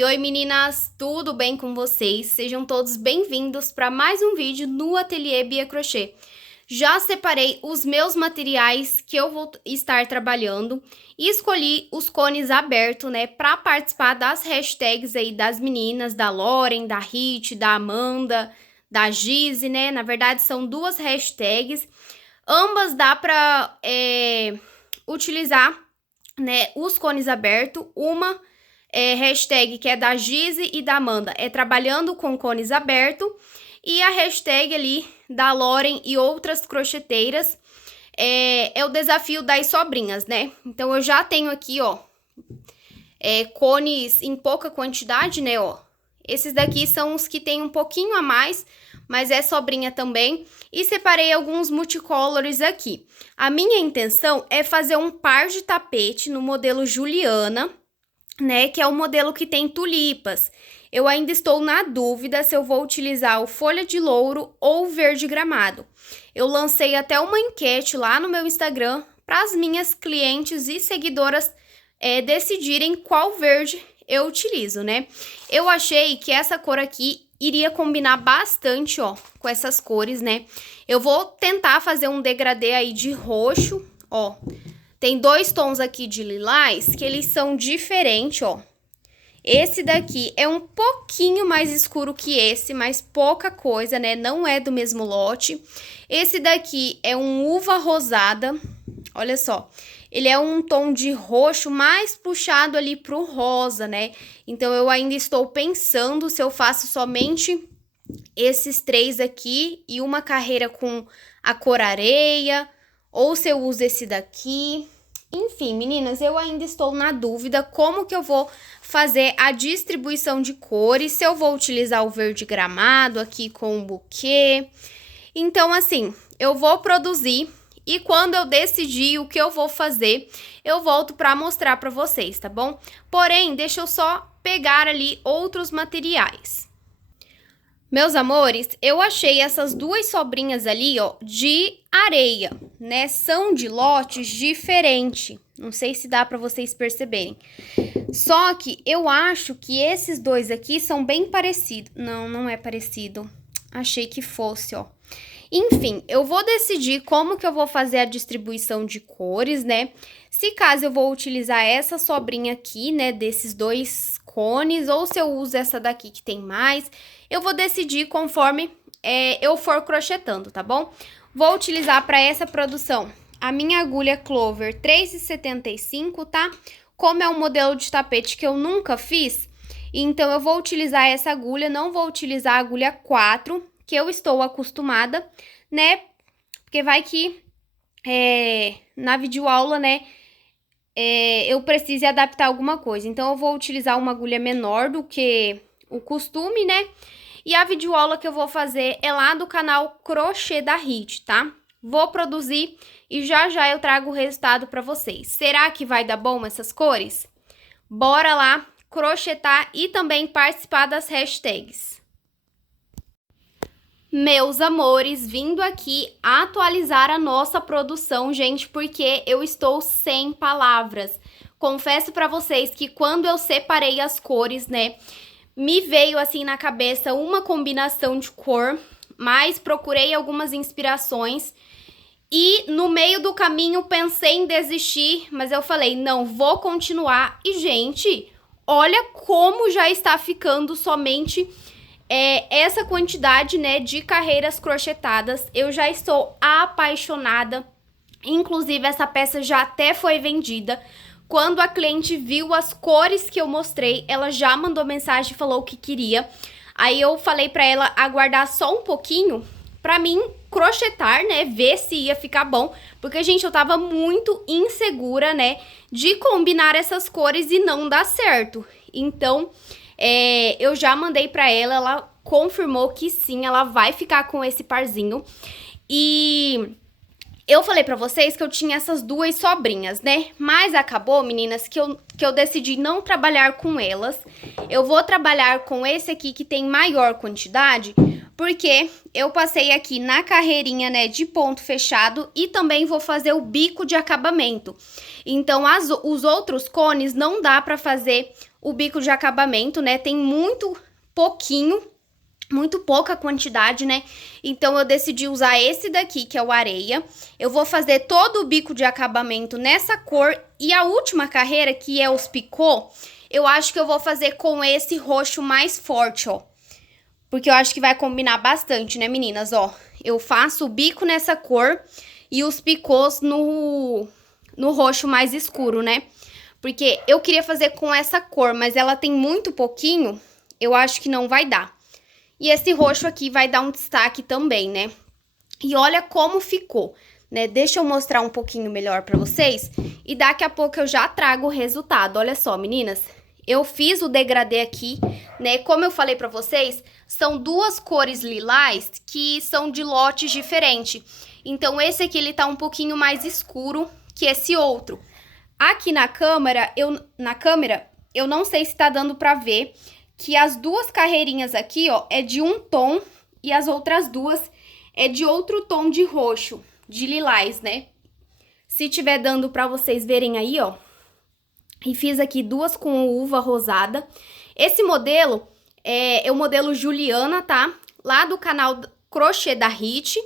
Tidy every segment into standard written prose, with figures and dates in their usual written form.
Oi, oi meninas, tudo bem com vocês? Sejam todos bem-vindos para mais um vídeo no Ateliê Bia Crochê. Já separei os meus materiais que eu vou estar trabalhando e escolhi os cones abertos, né, para participar das hashtags aí das meninas, da Lauren, da Rit, da Amanda, da Gize, né? Na verdade, são duas hashtags. Ambas dá para utilizar, né, os cones abertos. Uma hashtag que é da Gize e da Amanda é trabalhando com cones abertos, e a hashtag ali da Lauren e outras crocheteiras é o desafio das sobrinhas, né? Então eu já tenho aqui, ó, cones em pouca quantidade, né, ó. Esses daqui são os que tem um pouquinho a mais, mas é sobrinha também. E separei alguns multicolors aqui. A minha intenção é fazer um par de tapete no modelo Juliana, né, que é o modelo que tem tulipas. Eu ainda estou na dúvida se eu vou utilizar o folha de louro ou o verde gramado. Eu lancei até uma enquete lá no meu Instagram para as minhas clientes e seguidoras decidirem qual verde eu utilizo, né? Eu achei que essa cor aqui iria combinar bastante, ó, com essas cores, né? Eu vou tentar fazer um degradê aí de roxo, ó. Tem dois tons aqui de lilás que eles são diferentes, ó. Esse daqui é um pouquinho mais escuro que esse, mas pouca coisa, né? Não é do mesmo lote. Esse daqui é um uva rosada, olha só. Ele é um tom de roxo mais puxado ali pro rosa, né? Então, eu ainda estou pensando se eu faço somente esses três aqui e uma carreira com a cor areia, ou se eu uso esse daqui. Enfim, meninas, eu ainda estou na dúvida como que eu vou fazer a distribuição de cores, se eu vou utilizar o verde gramado aqui com o buquê. Então, assim, eu vou produzir e quando eu decidir o que eu vou fazer, eu volto para mostrar para vocês, tá bom? Porém, deixa eu só pegar ali outros materiais. Meus amores, eu achei essas duas sobrinhas ali, ó, de areia, né? São de lotes diferentes. Não sei se dá pra vocês perceberem. Só que eu acho que esses dois aqui são bem parecidos. Não, não é parecido. Achei que fosse, ó. Enfim, eu vou decidir como que eu vou fazer a distribuição de cores, né? Se caso eu vou utilizar essa sobrinha aqui, né, desses dois cones, ou se eu uso essa daqui que tem mais, eu vou decidir conforme eu for crochetando, tá bom? Vou utilizar para essa produção a minha agulha Clover 3,75, tá? Como é um modelo de tapete que eu nunca fiz, então eu vou utilizar essa agulha, não vou utilizar a agulha 4, que eu estou acostumada, né? Porque vai que na videoaula, né, eu precise adaptar alguma coisa. Então, eu vou utilizar uma agulha menor do que o costume, né? E a videoaula que eu vou fazer é lá do canal Crochê da Rit, tá? Vou produzir e já já eu trago o resultado pra vocês. Será que vai dar bom essas cores? Bora lá crochetar e também participar das hashtags. Meus amores, vindo aqui atualizar a nossa produção, gente, porque eu estou sem palavras. Confesso pra vocês que quando eu separei as cores, né, me veio assim na cabeça uma combinação de cor, mas procurei algumas inspirações e no meio do caminho pensei em desistir, mas eu falei, não, vou continuar. E, gente, olha como já está ficando somente essa quantidade, né, de carreiras crochetadas. Eu já estou apaixonada. Inclusive, essa peça já até foi vendida. Quando a cliente viu as cores que eu mostrei, ela já mandou mensagem e falou o que queria. Aí eu falei pra ela aguardar só um pouquinho pra mim crochetar, né, ver se ia ficar bom. Porque, gente, eu tava muito insegura, né, de combinar essas cores e não dar certo. Então, eu já mandei pra ela, ela confirmou que sim, ela vai ficar com esse parzinho. E eu falei pra vocês que eu tinha essas duas sobrinhas, né? Mas acabou, meninas, que eu decidi não trabalhar com elas. Eu vou trabalhar com esse aqui que tem maior quantidade, porque eu passei aqui na carreirinha, né, de ponto fechado e também vou fazer o bico de acabamento. Então, os outros cones não dá pra fazer o bico de acabamento, né? Tem muito pouca quantidade, né? Então, eu decidi usar esse daqui, que é o areia. Eu vou fazer todo o bico de acabamento nessa cor. E a última carreira, que é os picô, eu acho que eu vou fazer com esse roxo mais forte, ó. Porque eu acho que vai combinar bastante, né, meninas? Ó, eu faço o bico nessa cor e os picôs no roxo mais escuro, né? Porque eu queria fazer com essa cor, mas ela tem muito pouquinho, eu acho que não vai dar. E esse roxo aqui vai dar um destaque também, né? E olha como ficou, né? Deixa eu mostrar um pouquinho melhor pra vocês. E daqui a pouco eu já trago o resultado. Olha só, meninas. Eu fiz o degradê aqui, né? Como eu falei pra vocês, são duas cores lilás que são de lotes diferentes. Então, esse aqui, ele tá um pouquinho mais escuro que esse outro. Aqui na câmera, eu não sei se tá dando pra ver que as duas carreirinhas aqui, ó, é de um tom e as outras duas é de outro tom de roxo, de lilás, né? Se tiver dando pra vocês verem aí, ó. E fiz aqui duas com uva rosada. Esse modelo é o modelo Juliana, tá? Lá do canal Crochê da Hit.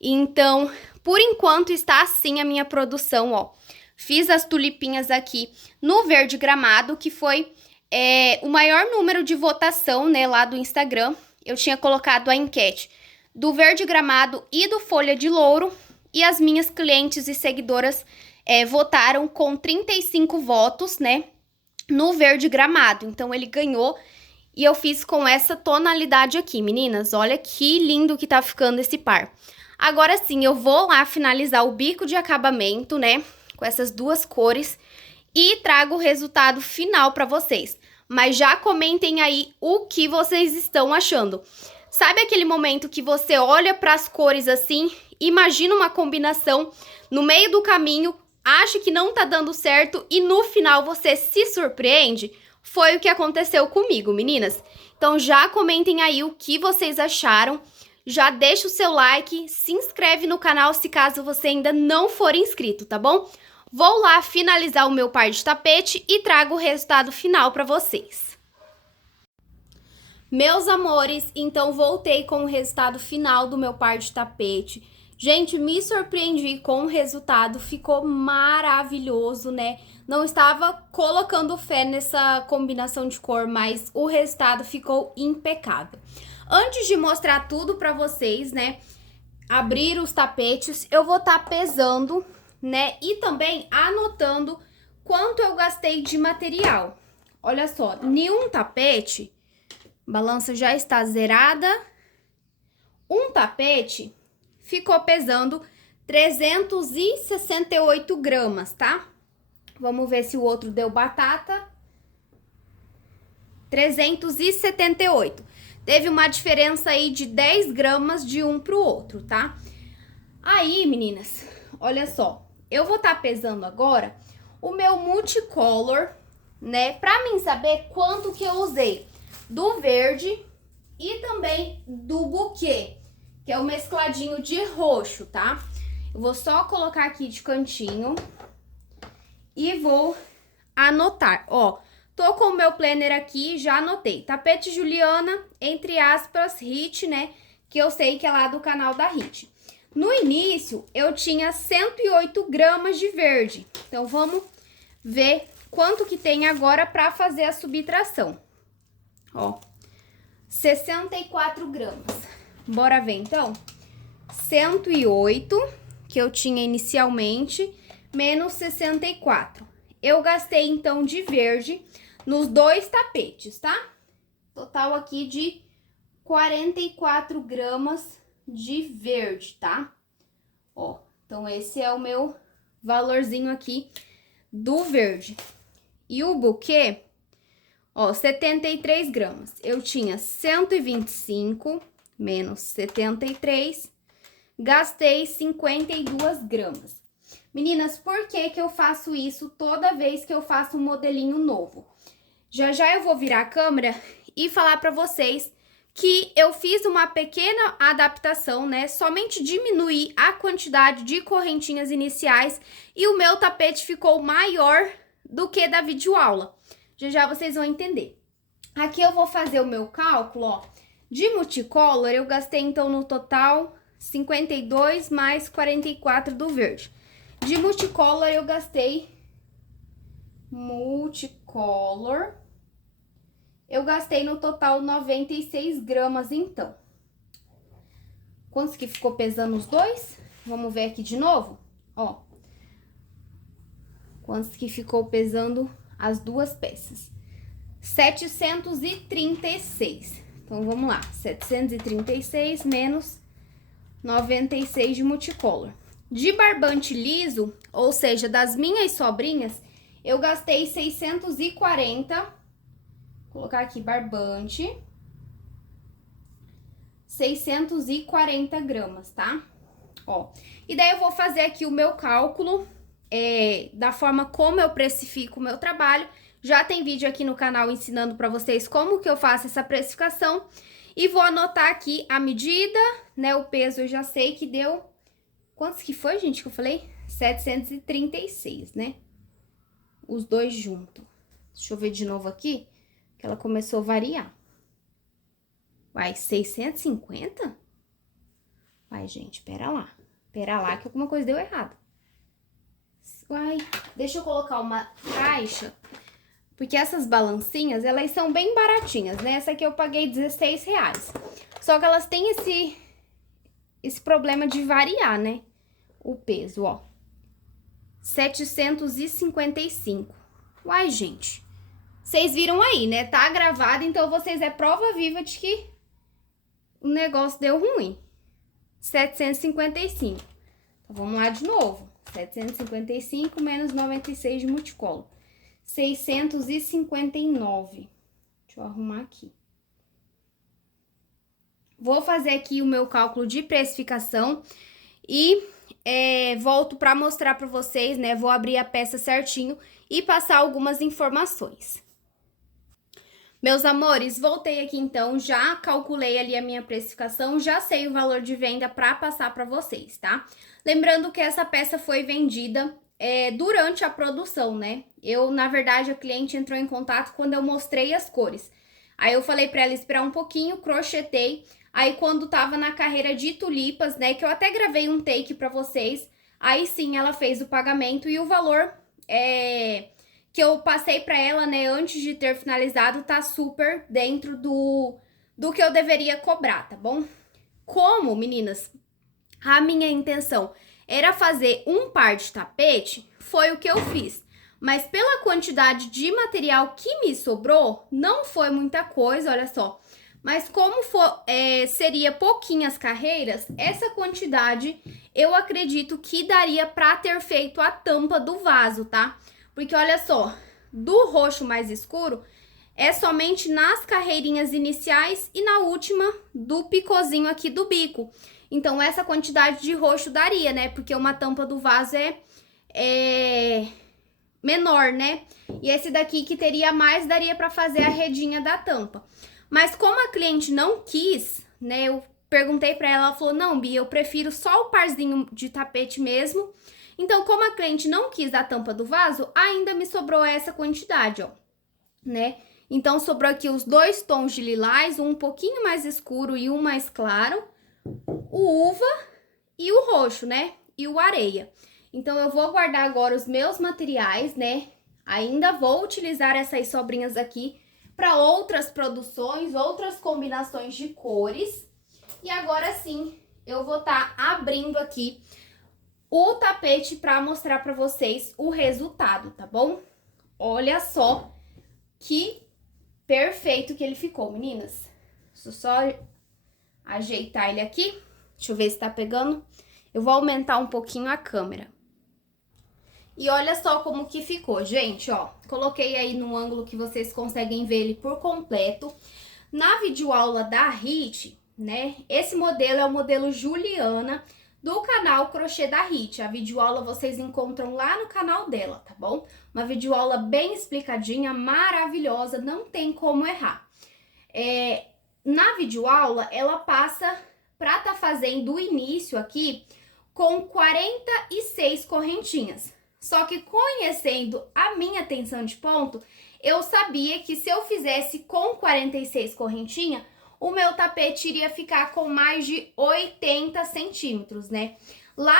Então, por enquanto, está assim a minha produção, ó. Fiz as tulipinhas aqui no verde gramado, que foi o maior número de votação, né, lá do Instagram. Eu tinha colocado a enquete do verde gramado e do folha de louro. E as minhas clientes e seguidoras votaram com 35 votos, né, no verde gramado. Então, ele ganhou e eu fiz com essa tonalidade aqui, meninas. Olha que lindo que tá ficando esse par. Agora sim, eu vou lá finalizar o bico de acabamento, né, com essas duas cores e trago o resultado final pra vocês. Mas já comentem aí o que vocês estão achando. Sabe aquele momento que você olha para as cores assim, imagina uma combinação, no meio do caminho, acha que não tá dando certo e no final você se surpreende? Foi o que aconteceu comigo, meninas. Então já comentem aí o que vocês acharam. Já deixa o seu like, se inscreve no canal se caso você ainda não for inscrito, tá bom? Vou lá finalizar o meu par de tapete e trago o resultado final para vocês. Meus amores, então voltei com o resultado final do meu par de tapete. Gente, me surpreendi com o resultado, ficou maravilhoso, né? Não estava colocando fé nessa combinação de cor, mas o resultado ficou impecável. Antes de mostrar tudo pra vocês, né, abrir os tapetes, eu vou estar pesando, né, e também anotando quanto eu gastei de material. Olha só, em um tapete, a balança já está zerada, um tapete ficou pesando 368 gramas, tá? Vamos ver se o outro deu batata. 378. Teve uma diferença aí de 10 gramas de um pro outro, tá? Aí, meninas, olha só. Eu vou estar pesando agora o meu multicolor, né? Pra mim saber quanto que eu usei do verde e também do buquê, que é o mescladinho de roxo, tá? Eu vou só colocar aqui de cantinho e vou anotar, ó. Tô com o meu planner aqui, já anotei. Tapete Juliana, entre aspas, Hit, né? Que eu sei que é lá do canal da Hit. No início, eu tinha 108 gramas de verde. Então, vamos ver quanto que tem agora pra fazer a subtração. Ó, 64 gramas. Bora ver, então? 108, que eu tinha inicialmente, menos 64. Eu gastei, então, de verde nos dois tapetes, tá? Total aqui de 44 gramas de verde, tá? Ó, então esse é o meu valorzinho aqui do verde. E o buquê, ó, 73 gramas. Eu tinha 125 menos 73, gastei 52 gramas. Meninas, por que que eu faço isso toda vez que eu faço um modelinho novo? Já já eu vou virar a câmera e falar pra vocês que eu fiz uma pequena adaptação, né? Somente diminuí a quantidade de correntinhas iniciais e o meu tapete ficou maior do que da videoaula. Já já vocês vão entender. Aqui eu vou fazer o meu cálculo, ó. De multicolor, eu gastei, então, no total, 52 mais 44 do verde. De multicolor, eu gastei... eu gastei no total 96 gramas, então. Quantos que ficou pesando os dois? Vamos ver aqui de novo, ó. Quantos que ficou pesando as duas peças? 736. Então, vamos lá. 736 menos 96 de multicolor. De barbante liso, ou seja, das minhas sobrinhas, eu gastei 640. Vou colocar aqui barbante. 640 gramas, tá? Ó. E daí eu vou fazer aqui o meu cálculo da forma como eu precifico o meu trabalho. Já tem vídeo aqui no canal ensinando pra vocês como que eu faço essa precificação. E vou anotar aqui a medida, né? O peso eu já sei que deu... Quantos que foi, gente, que eu falei? 736, né? Os dois juntos. Deixa eu ver de novo aqui, que ela começou a variar. Uai, 650? Uai, gente, pera lá. Pera lá que alguma coisa deu errado. Uai, deixa eu colocar uma caixa... Porque essas balancinhas, elas são bem baratinhas, né? Essa aqui eu paguei R$16. Só que elas têm esse problema de variar, né? O peso, ó. 755. Uai, gente. Vocês viram aí, né? Tá gravado, então vocês é prova viva de que o negócio deu ruim. 755. Então, vamos lá de novo. 755 menos 96 de multicolor. 659. Deixa eu arrumar aqui. Vou fazer aqui o meu cálculo de precificação e volto para mostrar para vocês, né? Vou abrir a peça certinho e passar algumas informações. Meus amores, voltei aqui então, já calculei ali a minha precificação, já sei o valor de venda para passar para vocês, tá? Lembrando que essa peça foi vendida durante a produção, né? Na verdade, a cliente entrou em contato quando eu mostrei as cores. Aí eu falei pra ela esperar um pouquinho, crochetei. Aí quando tava na carreira de tulipas, né, que eu até gravei um take pra vocês, aí sim ela fez o pagamento e o valor que eu passei pra ela, né, antes de ter finalizado, tá super dentro do que eu deveria cobrar, tá bom? Como, meninas, a minha intenção era fazer um par de tapete, foi o que eu fiz. Mas pela quantidade de material que me sobrou, não foi muita coisa, olha só. Mas como seria pouquinhas carreiras, essa quantidade eu acredito que daria pra ter feito a tampa do vaso, tá? Porque olha só, do roxo mais escuro, é somente nas carreirinhas iniciais e na última do picôzinho aqui do bico. Então, essa quantidade de roxo daria, né? Porque uma tampa do vaso é menor, né? E esse daqui que teria mais, daria pra fazer a redinha da tampa. Mas como a cliente não quis, né? Eu perguntei pra ela, ela falou, não, Bia, eu prefiro só o parzinho de tapete mesmo. Então, como a cliente não quis a tampa do vaso, ainda me sobrou essa quantidade, ó, né? Então, sobrou aqui os dois tons de lilás, um pouquinho mais escuro e um mais claro. O uva e o roxo, né? E o areia. Então, eu vou guardar agora os meus materiais, né? Ainda vou utilizar essas sobrinhas aqui para outras produções, outras combinações de cores. E agora sim, eu vou estar abrindo aqui o tapete para mostrar para vocês o resultado, tá bom? Olha só que perfeito que ele ficou, meninas. Deixa eu só ajeitar ele aqui. Deixa eu ver se tá pegando. Eu vou aumentar um pouquinho a câmera. E olha só como que ficou, gente, ó. Coloquei aí no ângulo que vocês conseguem ver ele por completo. Na videoaula da Rit, né, esse modelo é o modelo Juliana, do canal Crochê da Rit. A videoaula vocês encontram lá no canal dela, tá bom? Uma videoaula bem explicadinha, maravilhosa, não tem como errar. Na videoaula, ela passa pra tá fazendo o início aqui com 46 correntinhas. Só que conhecendo a minha tensão de ponto, eu sabia que se eu fizesse com 46 correntinha, o meu tapete iria ficar com mais de 80 centímetros, né? Lá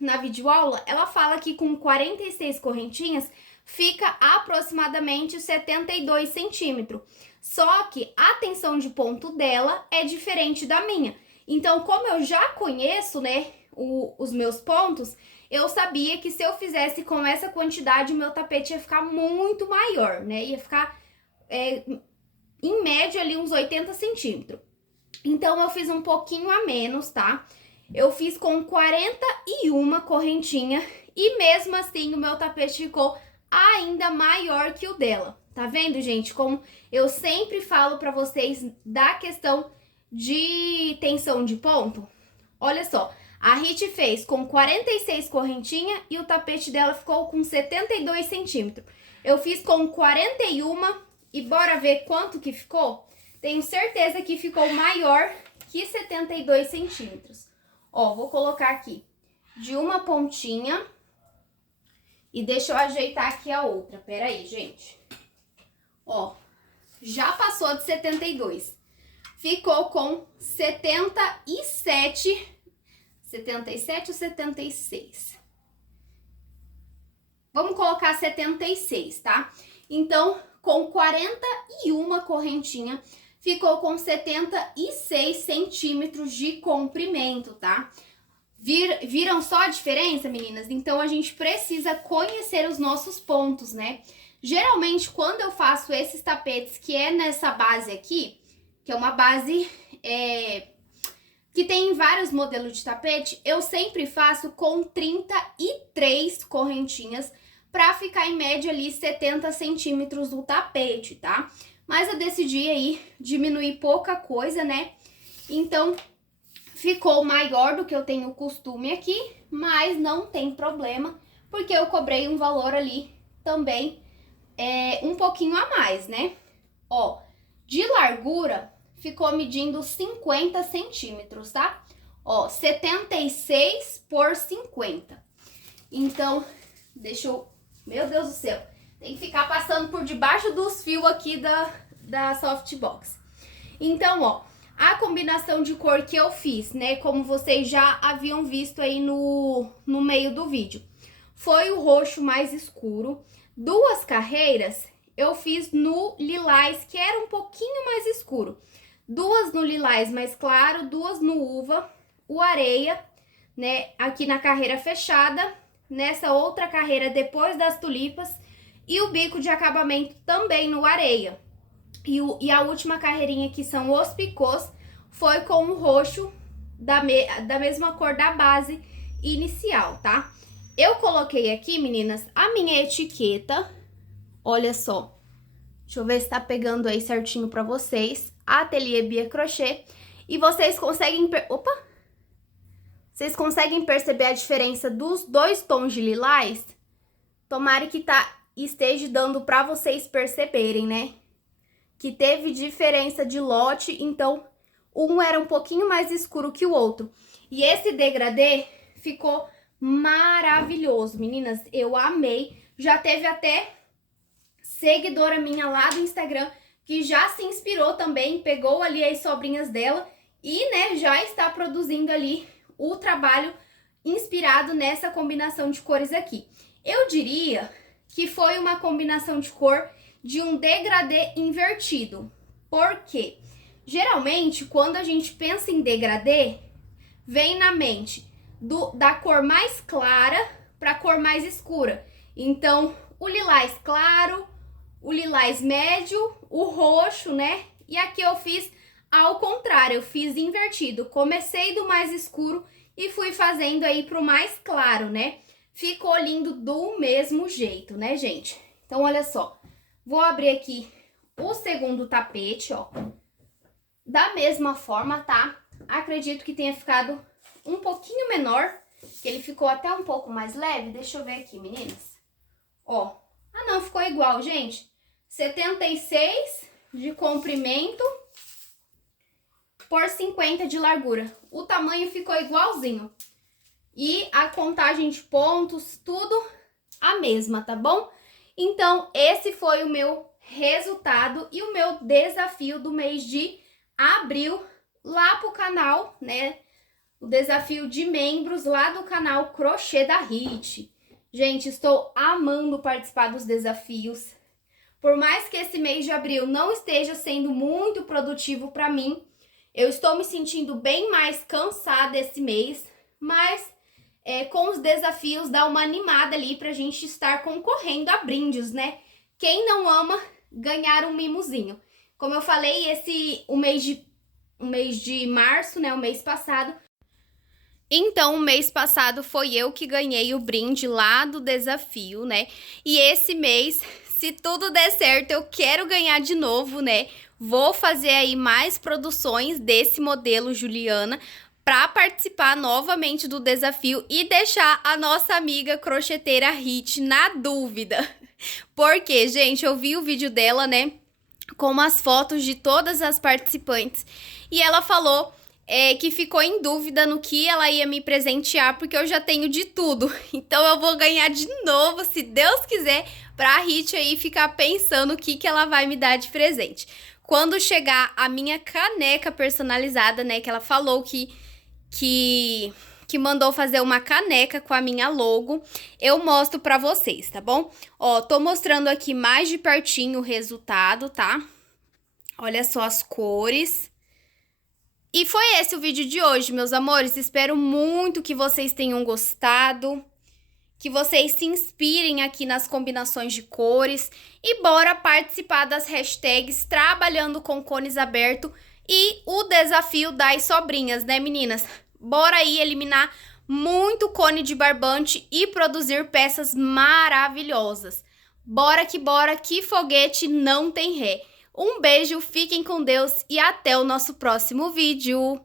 na videoaula, ela fala que com 46 correntinhas fica aproximadamente 72 centímetros. Só que a tensão de ponto dela é diferente da minha. Então, como eu já conheço, né, os meus pontos, eu sabia que se eu fizesse com essa quantidade, o meu tapete ia ficar muito maior, né? Ia ficar, em média, ali uns 80 centímetros. Então, eu fiz um pouquinho a menos, tá? Eu fiz com 41 correntinha e mesmo assim o meu tapete ficou ainda maior que o dela. Tá vendo, gente? Como eu sempre falo pra vocês da questão de tensão de ponto. Olha só, a Rit fez com 46 correntinha e o tapete dela ficou com 72 centímetros. Eu fiz com 41 e bora ver quanto que ficou? Tenho certeza que ficou maior que 72 centímetros. Ó, vou colocar aqui de uma pontinha e deixa eu ajeitar aqui a outra. Pera aí, gente. Ó, já passou de 72. Ficou com 77 ou 76? Vamos colocar 76, tá? Então, com 41 correntinha, ficou com 76 centímetros de comprimento, tá? Viram só a diferença, meninas? Então, a gente precisa conhecer os nossos pontos, né? Geralmente, quando eu faço esses tapetes, que é nessa base aqui, que é uma base que tem vários modelos de tapete, eu sempre faço com 33 correntinhas pra ficar em média ali 70 centímetros do tapete, tá? Mas eu decidi aí diminuir pouca coisa, né? Então, ficou maior do que eu tenho costume aqui, mas não tem problema, porque eu cobrei um valor ali também um pouquinho a mais, né? Ó, de largura, ficou medindo 50 centímetros, tá? Ó, 76 por 50. Então, deixa eu... Meu Deus do céu, tem que ficar passando por debaixo dos fios aqui da softbox. Então, ó, a combinação de cor que eu fiz, né, como vocês já haviam visto aí no meio do vídeo, foi o roxo mais escuro. 2 carreiras eu fiz no lilás, que era um pouquinho mais escuro. 2 no lilás mais claro, 2 no uva, o areia, né, aqui na carreira fechada, nessa outra carreira depois das tulipas, e o bico de acabamento também no areia. E a última carreirinha, que são os picôs, foi com o roxo da mesma cor da base inicial, tá? Eu coloquei aqui, meninas, a minha etiqueta, olha só. Deixa eu ver se tá pegando aí certinho pra vocês. Ateliê Bia Crochê. E vocês conseguem... Vocês conseguem perceber a diferença dos 2 tons de lilás? Tomara que esteja dando pra vocês perceberem, né? Que teve diferença de lote, então um era um pouquinho mais escuro que o outro. E esse degradê ficou maravilhoso, meninas. Eu amei. Já teve até seguidora minha lá do Instagram que já se inspirou também, pegou ali as sobrinhas dela e, né, já está produzindo ali o trabalho inspirado nessa combinação de cores aqui. Eu diria que foi uma combinação de cor de um degradê invertido. Por quê? Geralmente, quando a gente pensa em degradê, vem na mente da cor mais clara para a cor mais escura. Então, o lilás claro, o lilás médio, o roxo, né? E aqui eu fiz ao contrário, eu fiz invertido. Comecei do mais escuro e fui fazendo aí pro mais claro, né? Ficou lindo do mesmo jeito, né, gente? Então, olha só. Vou abrir aqui o segundo tapete, ó. Da mesma forma, tá? Acredito que tenha ficado um pouquinho menor, que ele ficou até um pouco mais leve. Deixa eu ver aqui, meninas. Ó. Ah, não, ficou igual, gente. 76 de comprimento por 50 de largura. O tamanho ficou igualzinho. E a contagem de pontos, tudo a mesma, tá bom? Então, esse foi o meu resultado e o meu desafio do mês de abril lá pro canal, né? O desafio de membros lá do canal Crochê da Rit. Gente, estou amando participar dos desafios. Por mais que esse mês de abril não esteja sendo muito produtivo para mim, eu estou me sentindo bem mais cansada esse mês, mas com os desafios dá uma animada ali pra gente estar concorrendo a brindes, né? Quem não ama ganhar um mimozinho? Como eu falei, o mês de março, né, o mês passado. Então, o mês passado foi eu que ganhei o brinde lá do desafio, né? E esse mês, se tudo der certo, eu quero ganhar de novo, né? Vou fazer aí mais produções desse modelo Juliana para participar novamente do desafio e deixar a nossa amiga crocheteira Rit na dúvida. Porque, gente, eu vi o vídeo dela, né, com as fotos de todas as participantes e ela falou que ficou em dúvida no que ela ia me presentear, porque eu já tenho de tudo. Então eu vou ganhar de novo, se Deus quiser, pra Rit aí ficar pensando o que ela vai me dar de presente. Quando chegar a minha caneca personalizada, né, que ela falou que mandou fazer uma caneca com a minha logo, eu mostro pra vocês, tá bom? Ó, tô mostrando aqui mais de pertinho o resultado, tá? Olha só as cores. E foi esse o vídeo de hoje, meus amores. Espero muito que vocês tenham gostado, que vocês se inspirem aqui nas combinações de cores e bora participar das hashtags Trabalhando com Cones Aberto e o desafio das sobrinhas, né, meninas? Bora aí eliminar muito cone de barbante e produzir peças maravilhosas. Bora, que foguete não tem ré. Um beijo, fiquem com Deus e até o nosso próximo vídeo.